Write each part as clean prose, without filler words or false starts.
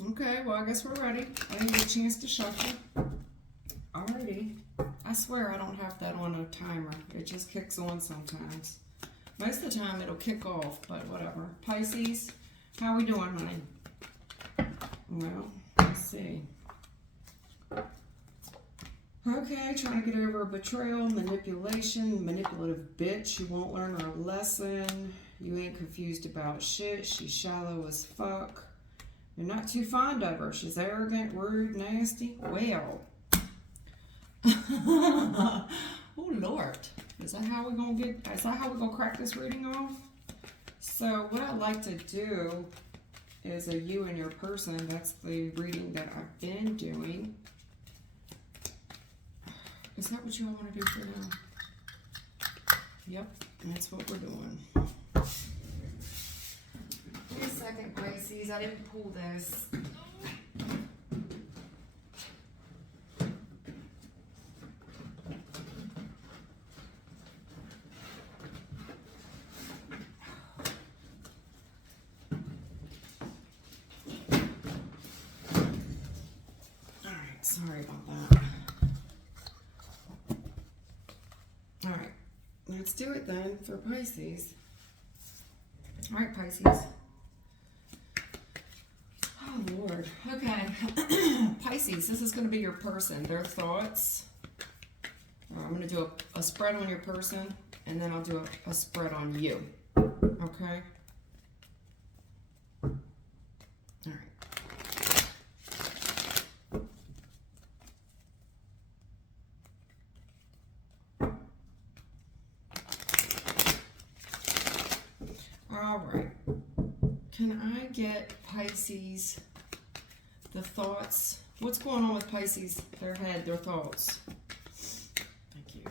Okay, well, I guess we're ready. I didn't get a chance to shuffle. Alrighty. I swear I don't have that on a timer. It just kicks on sometimes. Most of the time it'll kick off, but whatever. Pisces, how we doing, honey? Well, let's see. Okay, trying to get over betrayal, manipulation, manipulative bitch. You won't learn her lesson. You ain't confused about shit. She's shallow as fuck. You're not too fond of her. She's arrogant, rude, nasty. Well. Oh Lord. Is that how we're gonna crack this reading off? So what I like to do is a you and your person. That's the reading that I've been doing. Is that what you all want to do for now? Yep, that's what we're doing. Give me a second, Pisces. I didn't pull this. Alright, sorry about that. Alright, let's do it then for Pisces. Alright, Pisces. Oh, Lord. Okay. Pisces, this is going to be your person. Their thoughts. I'm going to do a spread on your person, and then I'll do a spread on you. Okay? All right. All right. Can I get Pisces, the thoughts? What's going on with Pisces? Their head, their thoughts. Thank you.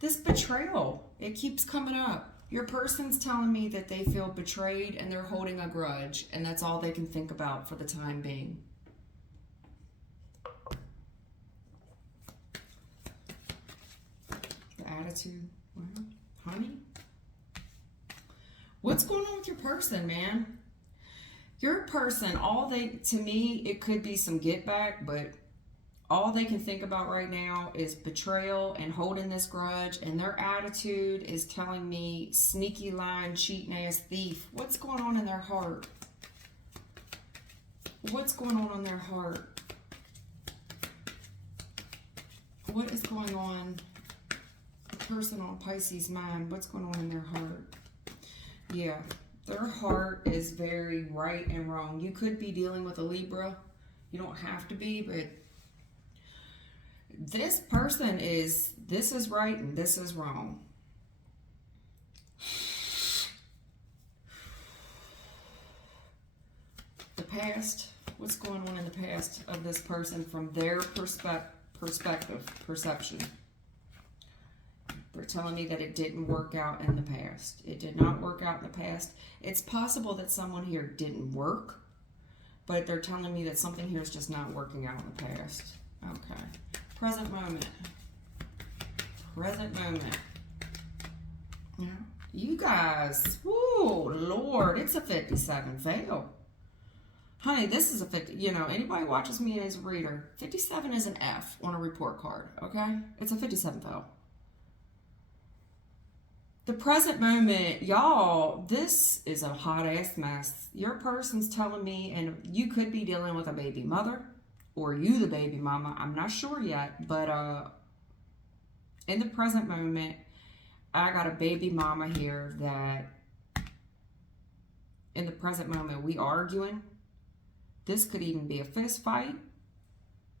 This betrayal, it keeps coming up. Your person's telling me that they feel betrayed and they're holding a grudge, and that's all they can think about for the time being. The attitude. Well, honey? What's going on with your person, man? Your person, to me, it could be some get back, but all they can think about right now is betrayal and holding this grudge, and their attitude is telling me sneaky lying, cheating ass thief. What's going on in their heart? What's going on in their heart? What is going on? A person on Pisces' mind, what's going on in their heart? Yeah, their heart is very right and wrong. You could be dealing with a Libra. You don't have to be, but this person this is right and this is wrong. The past, what's going on in the past of this person from their perception. They're telling me that it didn't work out in the past. It did not work out in the past. It's possible that someone here didn't work, but they're telling me that something here is just not working out in the past. Okay. Present moment. Present moment. Yeah. You guys, whoo, Lord, it's a 57 fail. Honey, this is a 50, anybody watches me as a reader, 57 is an F on a report card, okay? It's a 57 fail. The present moment, y'all, this is a hot ass mess. Your person's telling me, and you could be dealing with a baby mother, or you the baby mama. I'm not sure yet, but in the present moment, I got a baby mama here that in the present moment we arguing. This could even be a fist fight.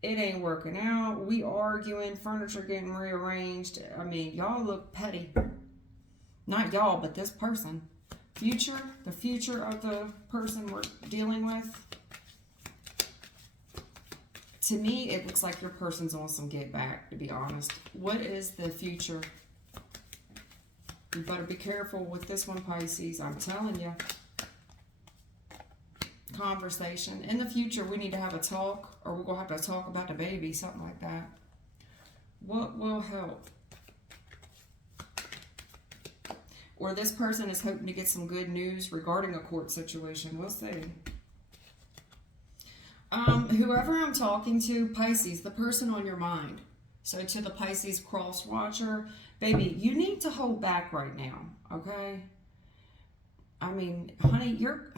It ain't working out. We arguing, furniture getting rearranged. I mean, y'all look petty. Not y'all, but this person. The future of the person we're dealing with. To me, it looks like your person's on some get back, to be honest. What is the future? You better be careful with this one, Pisces. I'm telling you. Conversation. In the future, we need to have a talk, or we're going to have to talk about the baby, something like that. What will help? Or this person is hoping to get some good news regarding a court situation. We'll see. Whoever I'm talking to, Pisces, the person on your mind. So to the Pisces cross watcher, baby, you need to hold back right now, okay? I mean, honey, you're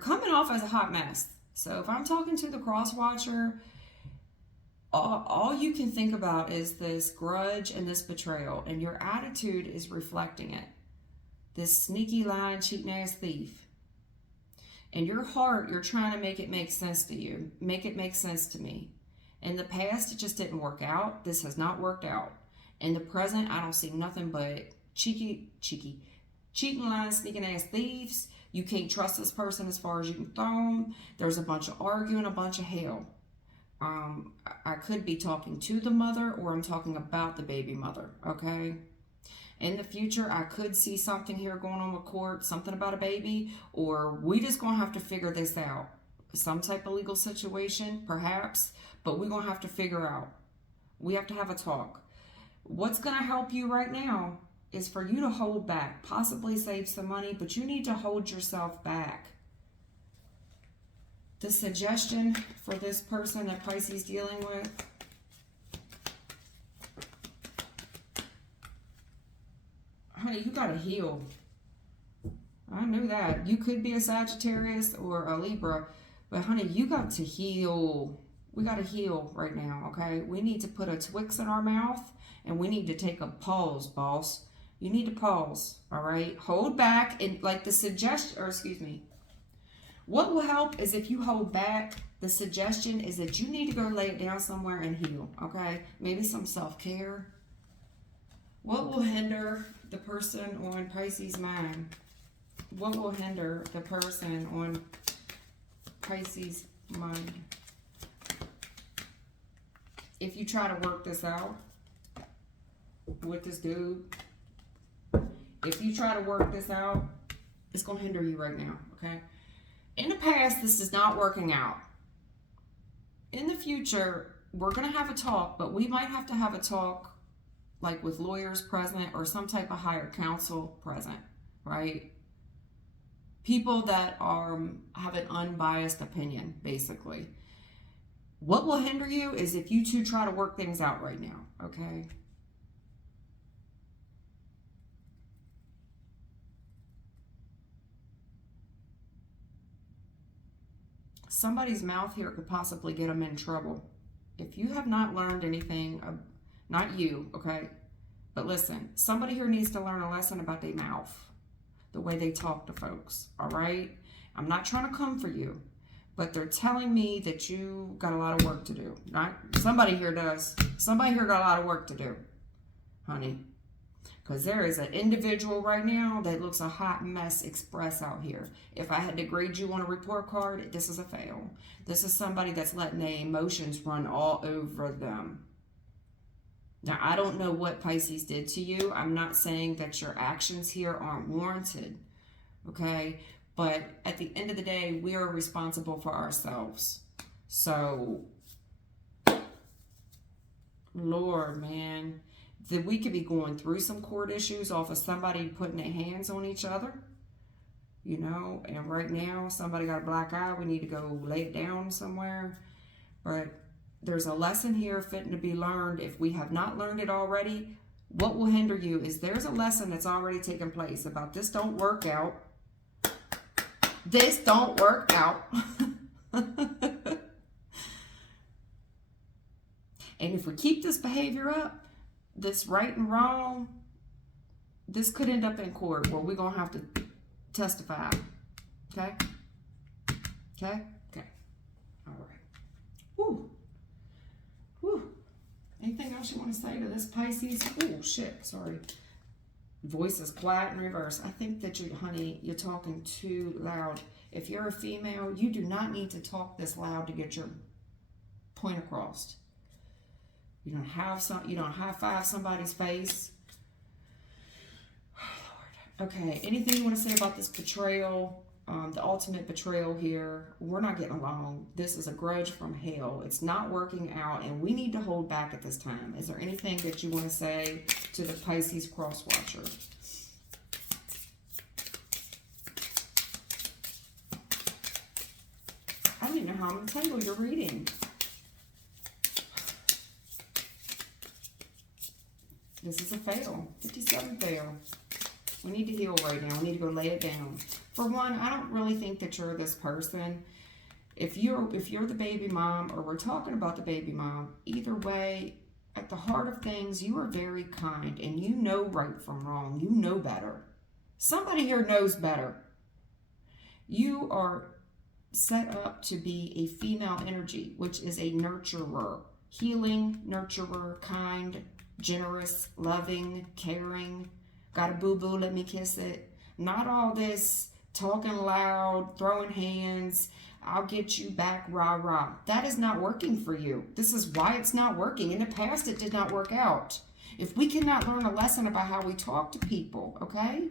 coming off as a hot mess. So if I'm talking to the cross watcher, all you can think about is this grudge and this betrayal, and your attitude is reflecting it. This sneaky, lying, cheating ass thief. In your heart, you're trying to make it make sense to you. Make it make sense to me. In the past, it just didn't work out. This has not worked out. In the present, I don't see nothing but cheating, lying, sneaking ass thieves. You can't trust this person as far as you can throw them. There's a bunch of arguing, a bunch of hell. I could be talking to the mother, or I'm talking about the baby mother, okay? In the future, I could see something here going on with court, something about a baby, or we just going to have to figure this out. Some type of legal situation, perhaps, but we're going to have to figure out. We have to have a talk. What's going to help you right now is for you to hold back, possibly save some money, but you need to hold yourself back. The suggestion for this person that Pisces dealing with, honey, you got to heal. I knew that. You could be a Sagittarius or a Libra, but honey, you got to heal. We got to heal right now, okay? We need to put a Twix in our mouth, and we need to take a pause, boss. You need to pause, all right? Hold back, and like the suggestion, or excuse me, what will help is if you hold back. The suggestion is that you need to go lay it down somewhere and heal, okay? Maybe some self-care. What will hinder the person on Pisces' mind? What will hinder the person on Pisces' mind? If you try to work this out with this dude, if you try to work this out, it's going to hinder you right now, okay? In the past, this is not working out. In the future, we're going to have a talk, but we might have to have a talk like with lawyers present or some type of higher counsel present, right? People that have an unbiased opinion, basically. What will hinder you is if you two try to work things out right now, okay? Somebody's mouth here could possibly get them in trouble. If you have not learned anything, not you, okay? But listen, somebody here needs to learn a lesson about their mouth, the way they talk to folks, all right? I'm not trying to come for you, but they're telling me that you got a lot of work to do. Not somebody here does. Somebody here got a lot of work to do, honey. Because there is an individual right now that looks a hot mess express out here. If I had to grade you on a report card, this is a fail. This is somebody that's letting their emotions run all over them. Now, I don't know what Pisces did to you. I'm not saying that your actions here aren't warranted, okay? But at the end of the day, we are responsible for ourselves. So, Lord, man, that we could be going through some court issues off of somebody putting their hands on each other, you know, and right now somebody got a black eye, we need to go lay it down somewhere. But there's a lesson here fitting to be learned. If we have not learned it already, what will hinder you is there's a lesson that's already taken place about this don't work out. This don't work out. And if we keep this behavior up, this right and wrong, this could end up in court where we're going to have to testify. Okay? Okay? Okay. All right. Woo. Woo. Anything else you want to say to this Pisces? Oh, shit. Sorry. Voice is quiet in reverse. I think that you, honey, you're talking too loud. If you're a female, you do not need to talk this loud to get your point across. You don't high five somebody's face. Oh, Lord. Okay, anything you want to say about this betrayal? The ultimate betrayal here. We're not getting along. This is a grudge from hell. It's not working out, and we need to hold back at this time. Is there anything that you want to say to the Pisces cross watcher? don't know how I'm going to title your reading. This is a fail. 57 fail. We need to heal right now. We need to go lay it down. For one, I don't really think that you're this person. If you're the baby mom, or we're talking about the baby mom, either way, at the heart of things, you are very kind and you know right from wrong. You know better. Somebody here knows better. You are set up to be a female energy, which is a nurturer, healing, nurturer, kind, generous, loving, caring. Got a boo-boo, let me kiss it. Not all this talking loud, throwing hands, I'll get you back, rah, rah. That is not working for you. This is why it's not working. In the past, it did not work out. If we cannot learn a lesson about how we talk to people, okay?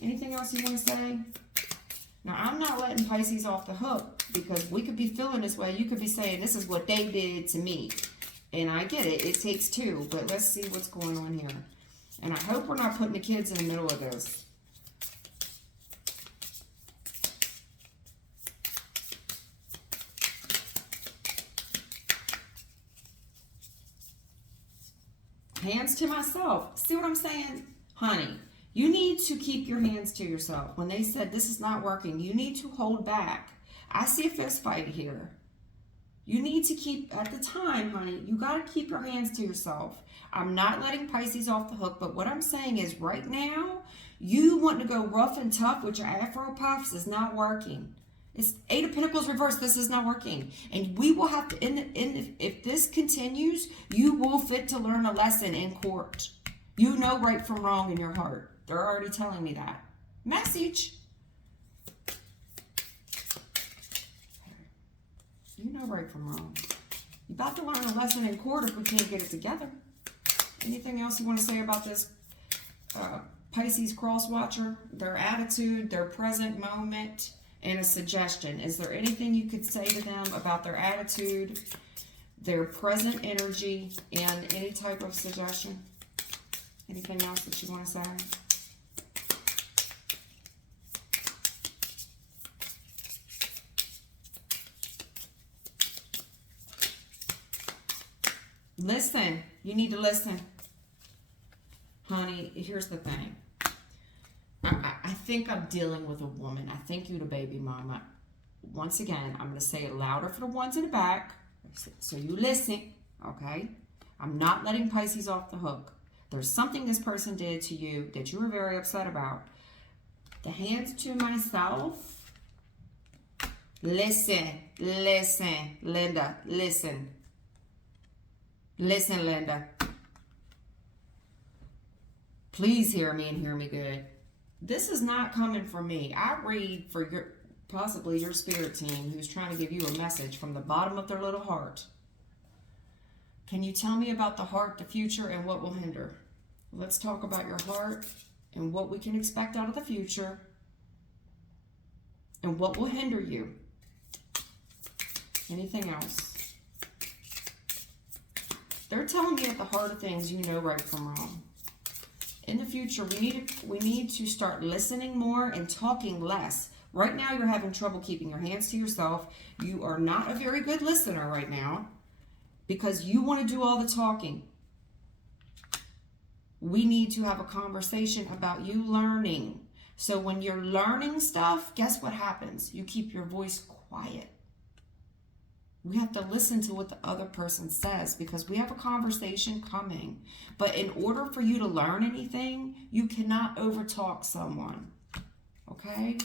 Anything else you want to say? Now, I'm not letting Pisces off the hook, because we could be feeling this way. You could be saying, this is what they did to me. And I get it. It takes two. But let's see what's going on here. And I hope we're not putting the kids in the middle of this. Hands to myself. See what I'm saying? Honey, you need to keep your hands to yourself. When they said this is not working, you need to hold back. I see a fist fight here. You need to keep, at the time, honey, you got to keep your hands to yourself. I'm not letting Pisces off the hook, but what I'm saying is right now, you want to go rough and tough with your Afro puffs is not working. It's Eight of Pentacles reversed. This is not working. And we will have to, if this continues, you will fit to learn a lesson in court. You know right from wrong in your heart. They're already telling me that. Message. You know right from wrong. You're about to learn a lesson in court if we can't get it together. Anything else you want to say about this Pisces cross watcher? Their attitude, their present moment, and a suggestion. Is there anything you could say to them about their attitude, their present energy, and any type of suggestion? Anything else that you want to say? Listen. You need to listen. Honey, here's the thing. I think I'm dealing with a woman. I think you're the baby mama. Once again, I'm going to say it louder for the ones in the back, so you listen, okay? I'm not letting Pisces off the hook. There's something this person did to you that you were very upset about. The hands to myself. Listen, listen, Linda, listen. Listen, Linda. Please hear me and hear me good. This is not coming from me. I read for your possibly your spirit team who's trying to give you a message from the bottom of their little heart. Can you tell me about the heart, the future, and what will hinder? Let's talk about your heart and what we can expect out of the future and what will hinder you. Anything else? They're telling me at the heart of things, you know right from wrong. In the future, we need to start listening more and talking less. Right now, you're having trouble keeping your hands to yourself. You are not a very good listener right now because you want to do all the talking. We need to have a conversation about you learning. So when you're learning stuff, guess what happens? You keep your voice quiet. We have to listen to what the other person says because we have a conversation coming. But in order for you to learn anything, you cannot overtalk someone. Okay?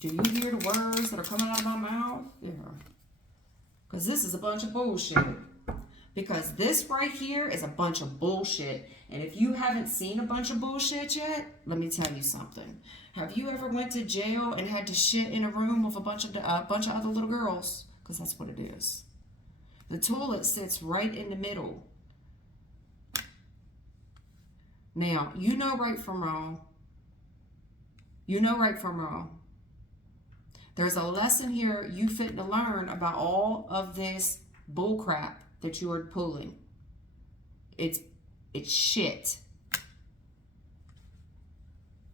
Do you hear the words that are coming out of my mouth? Yeah. Because this is a bunch of bullshit. Because this right here is a bunch of bullshit. And if you haven't seen a bunch of bullshit yet, let me tell you something. Have you ever went to jail and had to shit in a room with a bunch of other little girls? Because that's what it is. The toilet sits right in the middle. Now, you know right from wrong. You know right from wrong. There's a lesson here you fit to learn about all of this bullcrap that you are pulling. It's shit.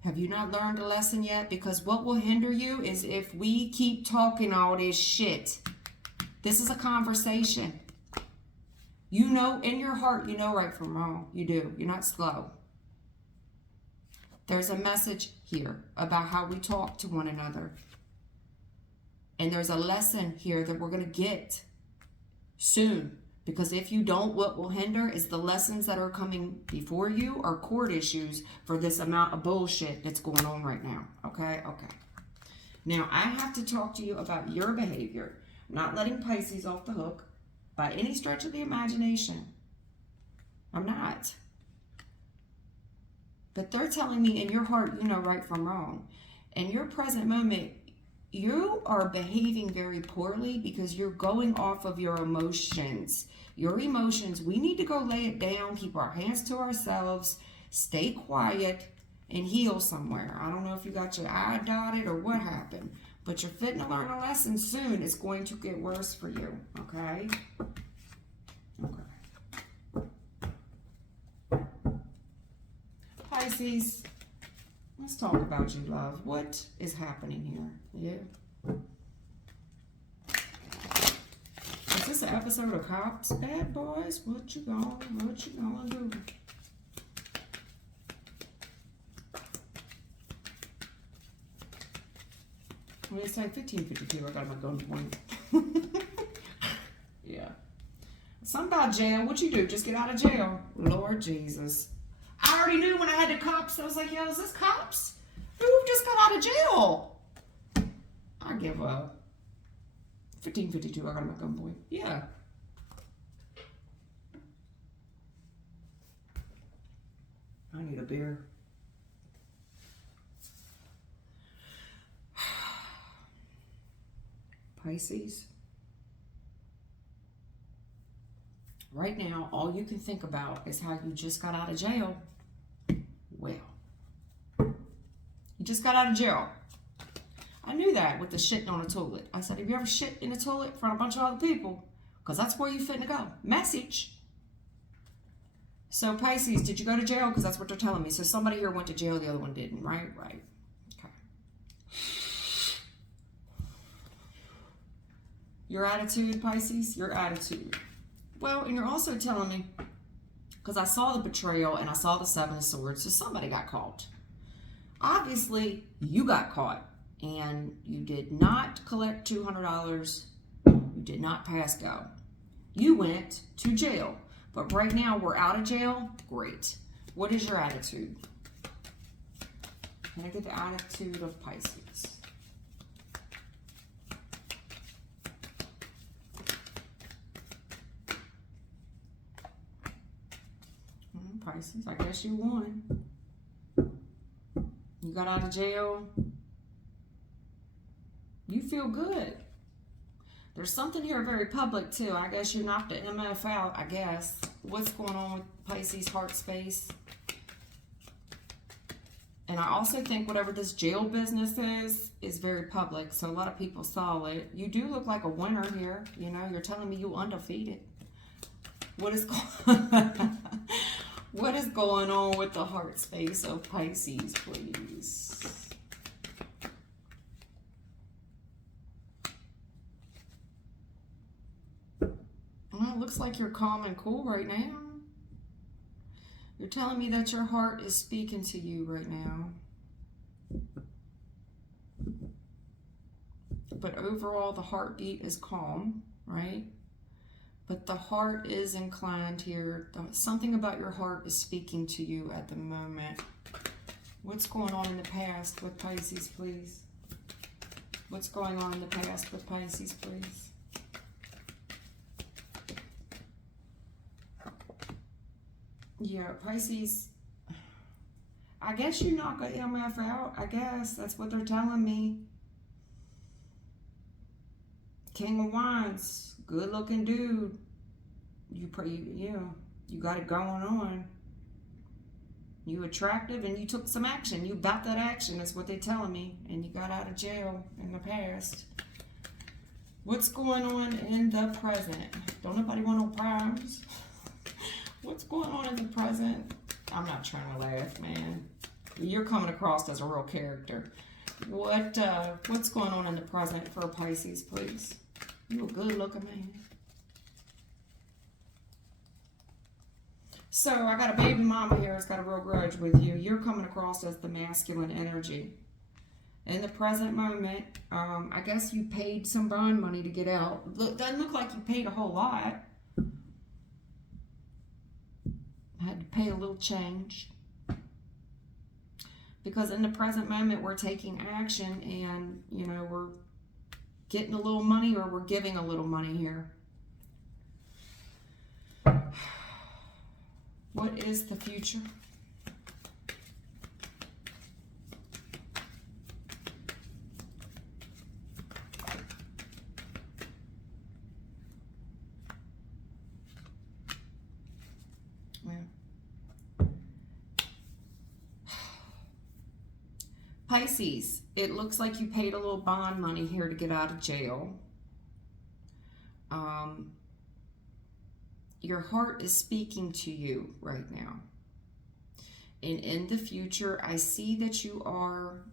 Have you not learned a lesson yet? Because what will hinder you is if we keep talking all this shit. This is a conversation. You know, in your heart, you know right from wrong. You do. You're not slow. There's a message here about how we talk to one another. And there's a lesson here that we're going to get soon. Because if you don't, what will hinder is the lessons that are coming before you are court issues for this amount of bullshit that's going on right now. Okay? Okay. Now, I have to talk to you about your behavior. I'm not letting Pisces off the hook by any stretch of the imagination. I'm not. But they're telling me in your heart, you know right from wrong. In your present moment, you are behaving very poorly because you're going off of your emotions. Your emotions, we need to go lay it down, keep our hands to ourselves, stay quiet, and heal somewhere. I don't know if you got your eye dotted or what happened, but you're fitting to learn a lesson soon. It's going to get worse for you, okay? Okay. Pisces, let's talk about you, love. What is happening here? Yeah. Is this an episode of Cops? Bad boys, what you gonna do? When it's like 15:52, I got my gun point. Yeah. Something about jail. What you do? Just get out of jail. Lord Jesus. I already knew when I had the cops. I was like, yo, is this cops? Who just got out of jail? I give up. 15:52, I got my gun point. Yeah. I need a beer. Pisces. Right now, all you can think about is how you just got out of jail. Well, you just got out of jail. I knew that with the shitting on the toilet. I said, have you ever shit in the toilet in front of a bunch of other people? Because that's where you finna go. Message. So, Pisces, did you go to jail? Because that's what they're telling me. So, somebody here went to jail, the other one didn't, right? Right. Okay. Your attitude, Pisces? Your attitude. Well, and you're also telling me, because I saw the betrayal and I saw the Seven of Swords, so somebody got caught. Obviously, you got caught. And you did not collect $200. You did not pass go. You went to jail. But right now, we're out of jail. Great. What is your attitude? Can I get the attitude of Pisces? Pisces, I guess you won. You got out of jail. You feel good. There's something here very public too. I guess you knocked the MF out, I guess. What's going on with Pisces heart space? And I also think whatever this jail business is very public. So a lot of people saw it. You do look like a winner here. You know, you're telling me you undefeated. What is what is going on with the heart space of Pisces, please? Well, it looks like you're calm and cool right now. You're telling me that your heart is speaking to you right now. But overall, the heartbeat is calm, right? But the heart is inclined here. Something about your heart is speaking to you at the moment. What's going on in the past with Pisces, please? What's going on in the past with Pisces, please? Yeah, Pisces, I guess you knock a MF out. I guess that's what they're telling me. King of Wands, good looking dude. You got it going on. You attractive and you took some action. You about that action, that's what they're telling me. And you got out of jail in the past. What's going on in the present? Don't nobody want no problems. What's going on in the present? I'm not trying to laugh, man. You're coming across as a real character. What's going on in the present for Pisces, please? You a good looking man. So I got a baby mama here that's got a real grudge with you. You're coming across as the masculine energy. In the present moment, I guess you paid some bond money to get out. Doesn't look like you paid a whole lot. Had to pay a little change. Because in the present moment, we're taking action and, you know, we're getting a little money or we're giving a little money here. What is the future? Pisces, it looks like you paid a little bond money here to get out of jail. Your heart is speaking to you right now. And in the future, I see that you are,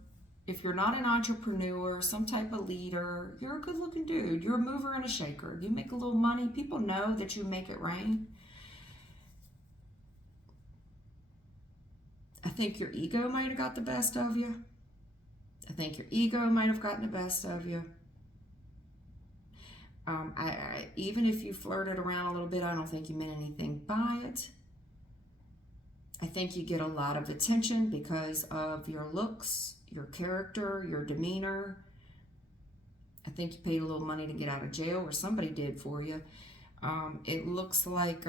if you're not an entrepreneur, some type of leader, you're a good looking dude. You're a mover and a shaker. You make a little money. People know that you make it rain. I think your ego might have got the best of you. I think your ego might have gotten the best of you. Even if you flirted around a little bit, I don't think you meant anything by it. I think you get a lot of attention because of your looks, your character, your demeanor. I think you paid a little money to get out of jail, or somebody did for you. It looks like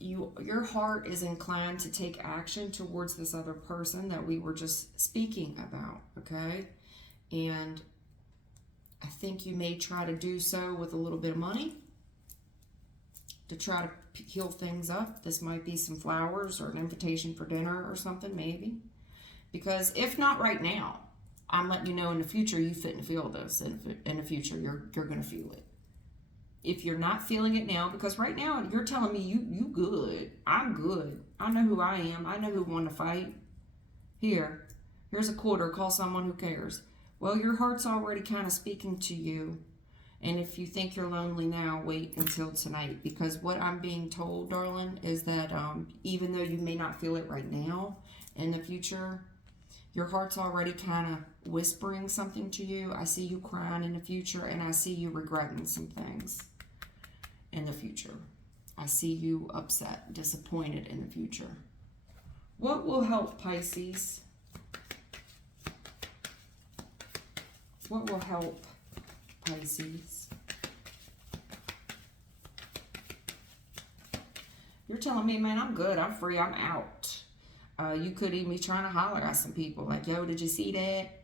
your heart is inclined to take action towards this other person that we were just speaking about, okay? And I think you may try to do so with a little bit of money to try to heal things up. This might be some flowers or an invitation for dinner or something, maybe. Because if not right now, I'm letting you know in the future you fit and feel this. In the future, you're going to feel it. If you're not feeling it now, because right now you're telling me you good. I'm good. I know who I am. I know who won the fight. Here's a quarter. Call someone who cares. Well, your heart's already kind of speaking to you. And if you think you're lonely now, wait until tonight. Because what I'm being told, darling, is that even though you may not feel it right now, in the future, your heart's already kind of whispering something to you. I see you crying in the future, and I see you regretting some things in the future. I see you upset, disappointed in the future. What will help, Pisces? What will help, Pisces? You're telling me, man, I'm good. I'm free. I'm out. You could even be trying to holler at some people. Like, yo, did you see that?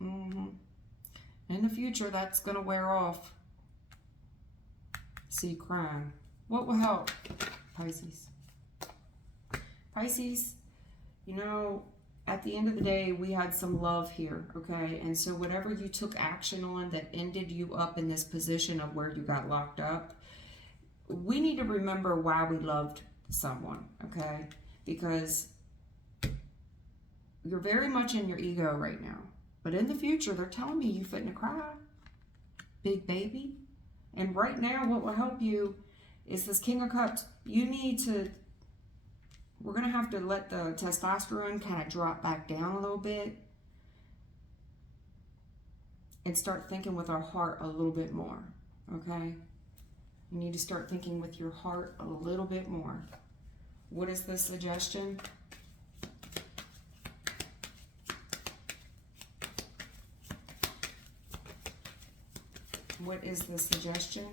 In the future, that's going to wear off. See you crying. What will help, Pisces? Pisces, you know, at the end of the day, we had some love here, okay? And so whatever you took action on that ended you up in this position of where you got locked up, we need to remember why we loved someone, okay? Because you're very much in your ego right now. But in the future, they're telling me you fitting to cry, big baby. And right now, what will help you is this King of Cups. You need to, we're going to have to let the testosterone kind of drop back down a little bit and start thinking with our heart a little bit more, okay? You need to start thinking with your heart a little bit more. What is the suggestion? What is the suggestion?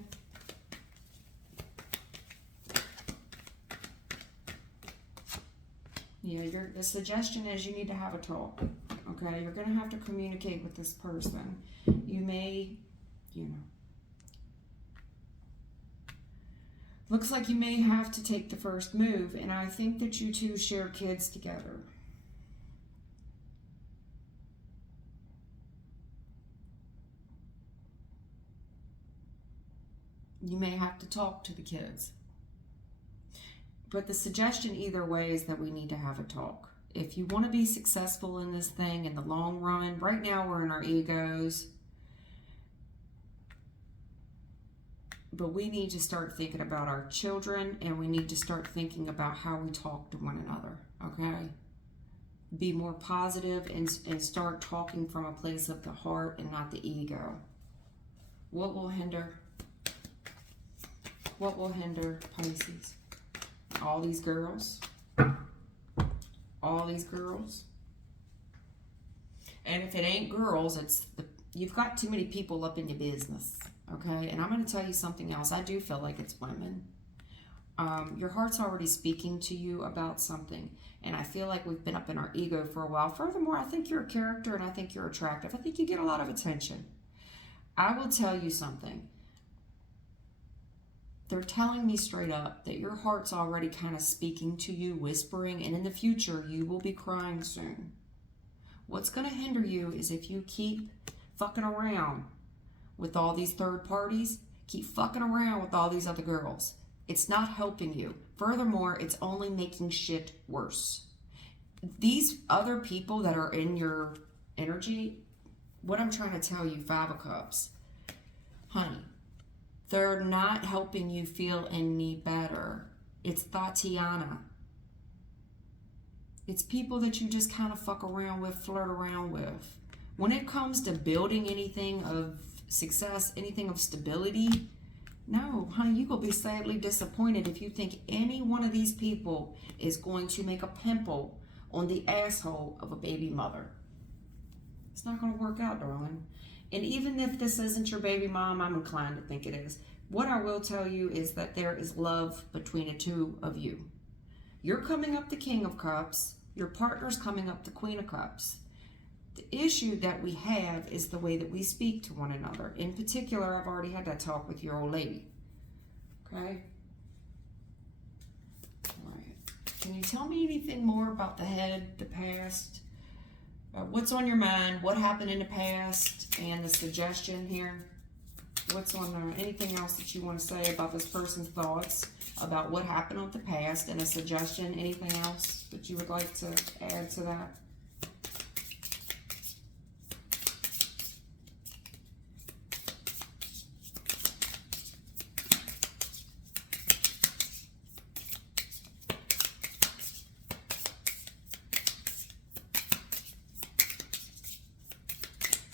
Yeah, the suggestion is you need to have a talk, okay? You're going to have to communicate with this person. You may, you know, looks like you may have to take the first move, and I think that you two share kids together. You may have to talk to the kids. But the suggestion either way is that we need to have a talk. if you want to be successful in this thing in the long run, right now we're in our egos. But we need to start thinking about our children, and we need to start thinking about how we talk to one another, okay? Be more positive and start talking from a place of the heart and not the ego. What will hinder? What will hinder Pisces? All these girls. All these girls. And if it ain't girls, you've got too many people up in your business. Okay, and I'm going to tell you something else. I do feel like it's women. Your heart's already speaking to you about something, and I feel like we've been up in our ego for a while. Furthermore, I think you're a character, and I think you're attractive. I think you get a lot of attention. I will tell you something. They're telling me straight up that your heart's already kind of speaking to you, whispering, and in the future, you will be crying soon. What's going to hinder you is if you keep fucking around with all these third parties, keep fucking around with all these other girls. It's not helping you. Furthermore, it's only making shit worse. These other people that are in your energy, what I'm trying to tell you, Five of Cups, honey, they're not helping you feel any better. It's Tatiana. It's people that you just kind of fuck around with, flirt around with. When it comes to building anything of success, anything of stability, no, honey, you will be sadly disappointed if you think any one of these people is going to make a pimple on the asshole of a baby mother. It's not going to work out, darling. And even if this isn't your baby mom, I'm inclined to think it is. What I will tell you is that there is love between the two of you. You're coming up the King of Cups. Your partner's coming up the Queen of Cups. The issue that we have is the way that we speak to one another. In particular, I've already had that talk with your old lady. Okay? All right. Can you tell me anything more about the head, the past? What's on your mind? What happened in the past? And the suggestion here? What's on there? Anything else that you want to say about this person's thoughts about what happened in the past and a suggestion? Anything else that you would like to add to that?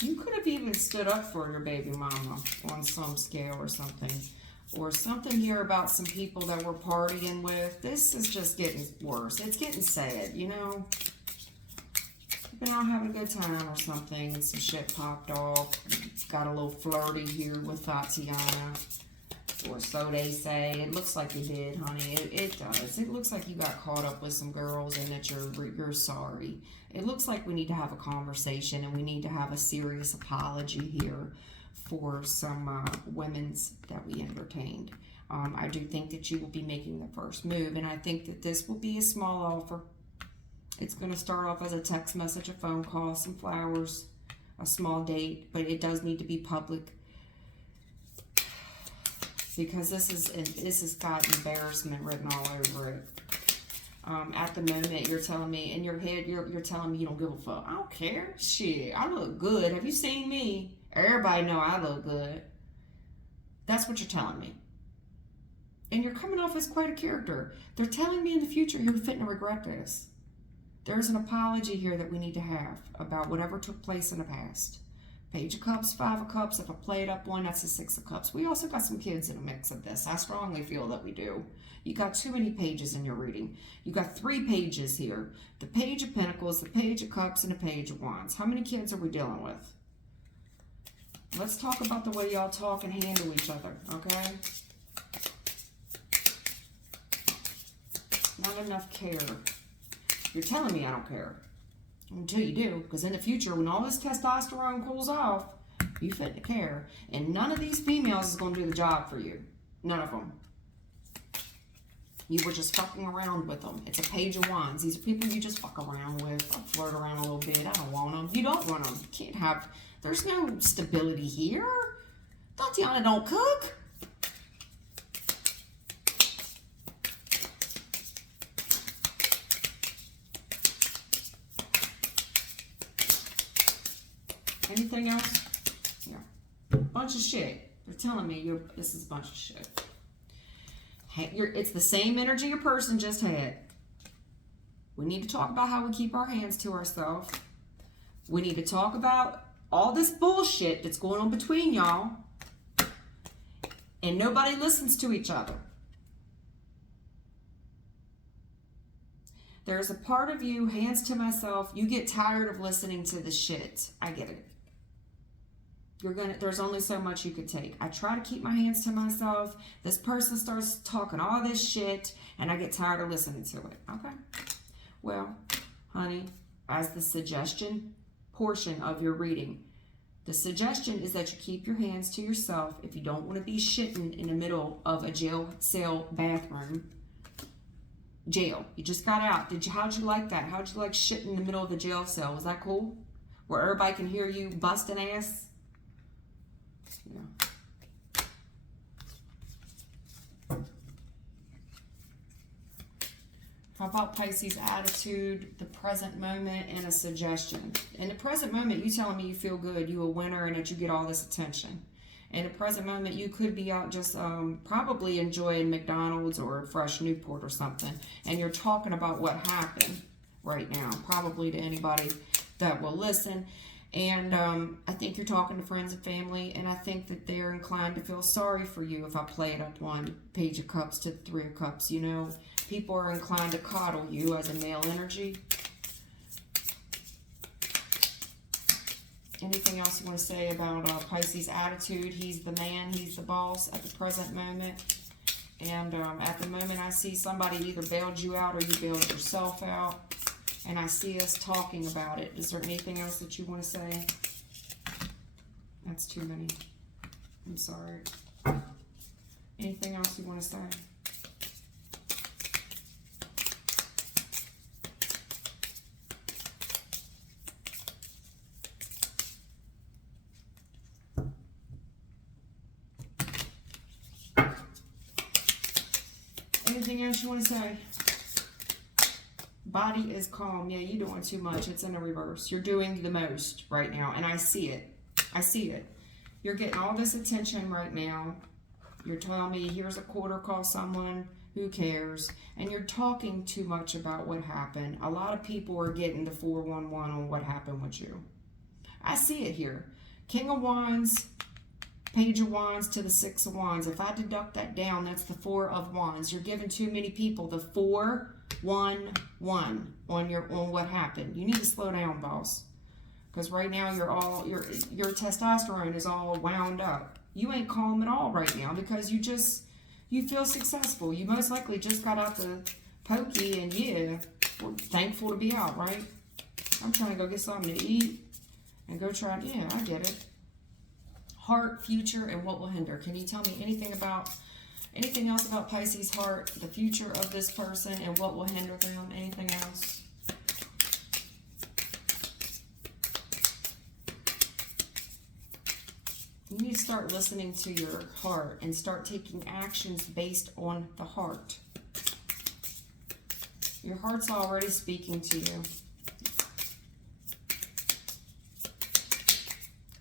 You could have even stood up for your baby mama on some scale or something. Or something here about some people that we're partying with. This is just getting worse. It's getting sad, you know? You've been out having a good time or something and some shit popped off. Got a little flirty here with Tatiana. Or so they say. It looks like you did, honey. It does. It looks like you got caught up with some girls and that you're sorry. It looks like we need to have a conversation and we need to have a serious apology here for some women's that we entertained. I do think that you will be making the first move, and I think that this will be a small offer. It's going to start off as a text message, a phone call, some flowers, a small date, but it does need to be public because this has got embarrassment written all over it. At the moment, you're telling me, in your head, you're telling me you don't give a fuck. I don't care. Shit, I look good. Have you seen me? Everybody know I look good. That's what you're telling me. And you're coming off as quite a character. They're telling me in the future you're fitting to regret this. There's an apology here that we need to have about whatever took place in the past. Page of Cups, Five of Cups. If I played up one, that's a Six of Cups. We also got some kids in the mix of this. I strongly feel that we do. You got too many pages in your reading. You got 3 pages here. The Page of Pentacles, the Page of Cups, and the Page of Wands. How many kids are we dealing with? Let's talk about the way y'all talk and handle each other, okay? Not enough care. You're telling me I don't care. Until you do, because in the future, when all this testosterone cools off, you fit to care. And none of these females is going to do the job for you. None of them. You were just fucking around with them. It's a Page of Wands. These are people you just fuck around with. I'll flirt around a little bit. I don't want them. You don't want them. You can't have... There's no stability here. Tatiana don't cook. Anything else? Yeah. Bunch of shit. They're telling me this is a bunch of shit. It's the same energy your person just had. We need to talk about how we keep our hands to ourselves. We need to talk about all this bullshit that's going on between y'all. And nobody listens to each other. There's a part of you, hands to myself, you get tired of listening to the shit. I get it. There's only so much you could take. I try to keep my hands to myself. This person starts talking all this shit, and I get tired of listening to it. Okay. Well, honey, as the suggestion portion of your reading, the suggestion is that you keep your hands to yourself if you don't want to be shitting in the middle of a jail cell bathroom. Jail. You just got out. How'd you like that? How'd you like shitting in the middle of a jail cell? Was that cool? Where everybody can hear you busting ass? Yeah. How about Pisces attitude, the present moment, and a suggestion? In the present moment, you telling me you feel good, you a winner, and that you get all this attention. In the present moment, you could be out just probably enjoying McDonald's or fresh Newport or something, and you're talking about what happened right now, probably to anybody that will listen. And I think you're talking to friends and family, and I think that they're inclined to feel sorry for you if I play it up one Page of Cups to Three of Cups. You know, people are inclined to coddle you as a male energy. Anything else you want to say about Pisces attitude? He's the man, he's the boss at the present moment. And at the moment, I see somebody either bailed you out or you bailed yourself out. And I see us talking about it. Is there anything else that you want to say? That's too many. I'm sorry. Anything else you want to say? Anything else you want to say? Body is calm. Yeah, you're doing too much. It's in the reverse. You're doing the most right now, and I see it. I see it. You're getting all this attention right now. You're telling me, here's a quarter, call someone. Who cares? And you're talking too much about what happened. A lot of people are getting the 411 on what happened with you. I see it here. King of Wands, Page of Wands to the Six of Wands. If I deduct that down, that's the Four of Wands. You're giving too many people the 411 on what happened. You need to slow down, boss. Because right now your testosterone is all wound up. You ain't calm at all right now because you feel successful. You most likely just got out the pokey and yeah, we're thankful to be out, right? I'm trying to go get something to eat and go try. Yeah, I get it. Heart, future, and what will hinder. Can you tell me anything else about Pisces heart, the future of this person, and what will hinder them? Anything else? You need to start listening to your heart and start taking actions based on the heart. Your heart's already speaking to you.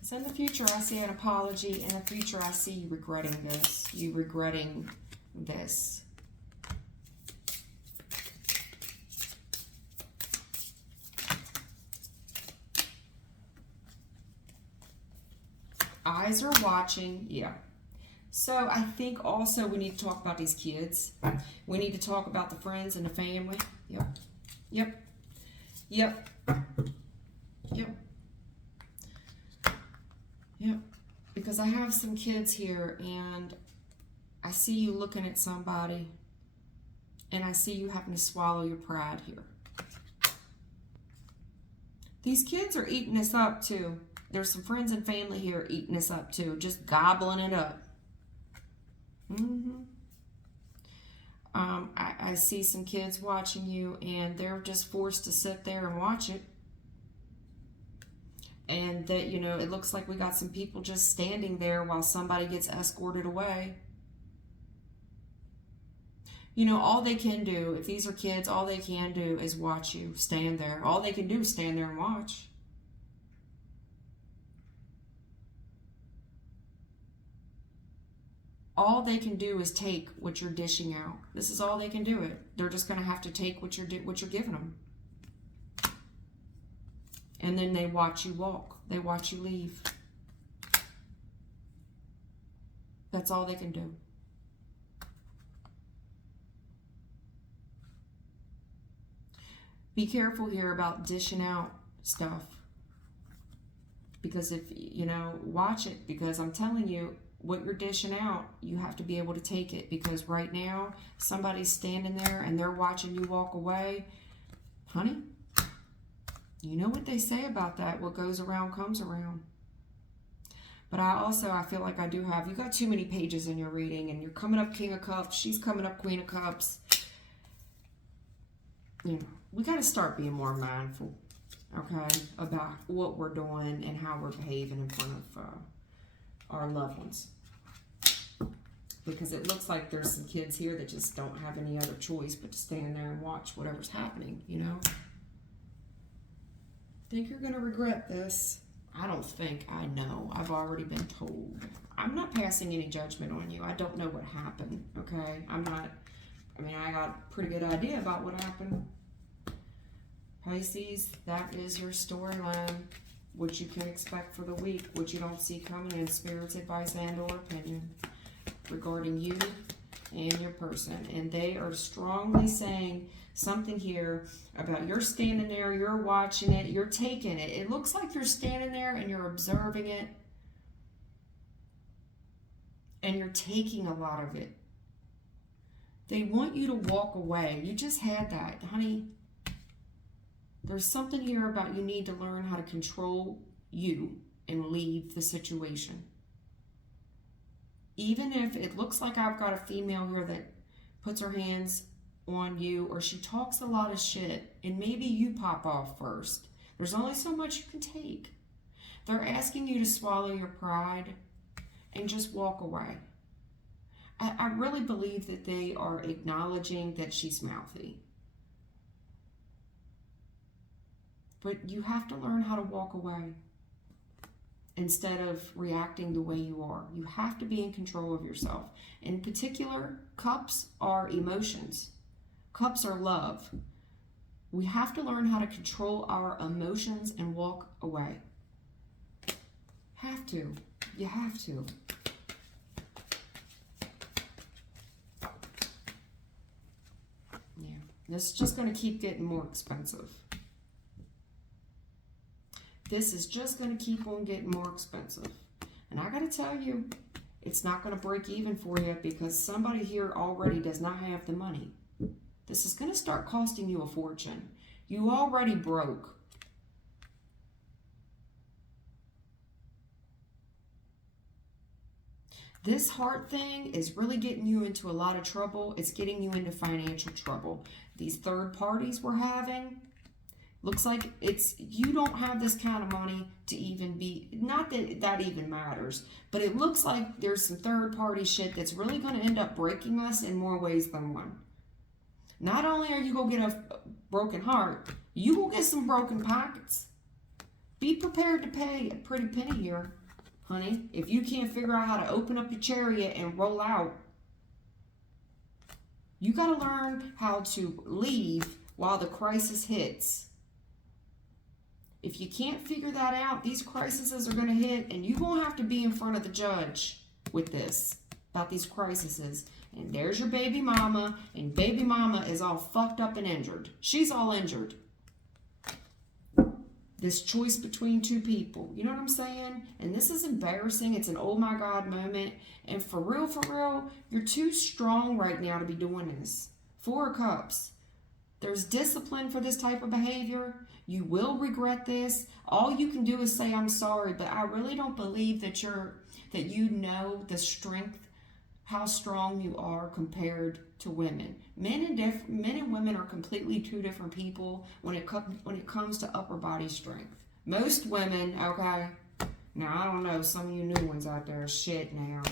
So in the future, I see an apology. In the future, I see you regretting this. You regretting this. Eyes are watching. Yeah. So I think also we need to talk about these kids. We need to talk about the friends and the family. Yep. Yep. Yep. Yep. Yep, because I have some kids here and I see you looking at somebody and I see you having to swallow your pride here. These kids are eating this up too. There's some friends and family here eating this up too, just gobbling it up. I see some kids watching you and they're just forced to sit there and watch it. And that, you know, it looks like we got some people just standing there while somebody gets escorted away. You know, all they can do, if these are kids, all they can do is watch you stand there. All they can do is stand there and watch. all they can do is take what you're dishing out. This is all they can do. They're just going to have to take what you're giving them. And then they watch you walk. They watch you leave. That's all they can do. Be careful here about dishing out stuff. Because if, you know, watch it. Because I'm telling you, what you're dishing out, you have to be able to take it. Because right now, somebody's standing there and they're watching you walk away. Honey, you know what they say about that. What goes around comes around. But I feel like I do have, you got too many pages in your reading, and you're coming up King of Cups. She's coming up Queen of Cups. You know, we got to start being more mindful, okay, about what we're doing and how we're behaving in front of our loved ones. Because it looks like there's some kids here that just don't have any other choice but to stand there and watch whatever's happening, you know. Think you're going to regret this. I don't think. I know. I've already been told. I'm not passing any judgment on you. I don't know what happened, okay? I got a pretty good idea about what happened. Pisces, that is your storyline. What you can expect for the week. What you don't see coming in Spirit's advice and or opinion regarding you and your person. And they are strongly saying something here about you're standing there, you're watching it, you're taking it. It looks like you're standing there and you're observing it. And you're taking a lot of it. They want you to walk away. You just had that, honey. There's something here about you need to learn how to control you and leave the situation. Even if it looks like I've got a female here that puts her hands on you, or she talks a lot of shit, and maybe you pop off first. There's only so much you can take. They're asking you to swallow your pride and just walk away. I really believe that they are acknowledging that she's mouthy. But you have to learn how to walk away instead of reacting the way you are. You have to be in control of yourself. In particular, cups are emotions. Cups are love. We have to learn how to control our emotions and walk away. Have to. You have to. Yeah. This is just going to keep getting more expensive. This is just going to keep on getting more expensive. And I got to tell you, it's not going to break even for you because somebody here already does not have the money. This is going to start costing you a fortune. You already broke. This heart thing is really getting you into a lot of trouble. It's getting you into financial trouble. These third parties we're having, looks like you don't have this kind of money to even be, not that that even matters, but it looks like there's some third party shit that's really going to end up breaking us in more ways than one. Not only are you going to get a broken heart, you will get some broken pockets. Be prepared to pay a pretty penny here, honey. If you can't figure out how to open up your chariot and roll out, you got to learn how to leave while the crisis hits. If you can't figure that out, these crises are going to hit, and you're going to have to be in front of the judge with this, about these crises. And there's your baby mama, and baby mama is all fucked up and injured. She's all injured. This choice between two people. You know what I'm saying? And this is embarrassing. It's an oh my God moment. And for real, you're too strong right now to be doing this. 4 of Cups. There's discipline for this type of behavior. You will regret this. All you can do is say, I'm sorry, but I really don't believe that you know the strength, how strong you are compared to women. Men and women are completely two different people when it comes to upper body strength. Most women, okay, now I don't know, some of you new ones out there are shit now,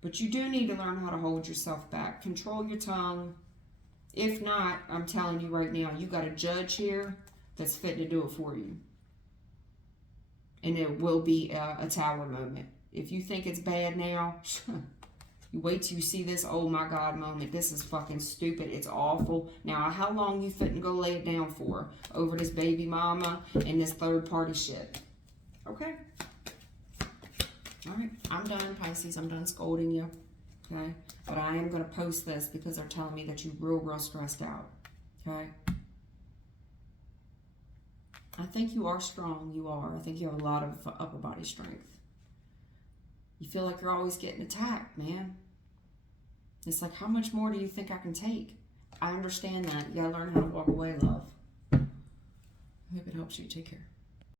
but you do need to learn how to hold yourself back. Control your tongue. If not, I'm telling you right now, you got a judge here that's fit to do it for you. And it will be a tower moment. If you think it's bad now, You wait till you see this, oh my God moment. This is fucking stupid. It's awful. Now, how long you fitting to go lay it down for over this baby mama and this third party shit? Okay. All right. I'm done, Pisces. I'm done scolding you. Okay. But I am going to post this because they're telling me that you're real stressed out. Okay. I think you are strong. You are. I think you have a lot of upper body strength. You feel like you're always getting attacked, man. It's like, how much more do you think I can take? I understand that. You gotta learn how to walk away, love. I hope it helps you. Take care.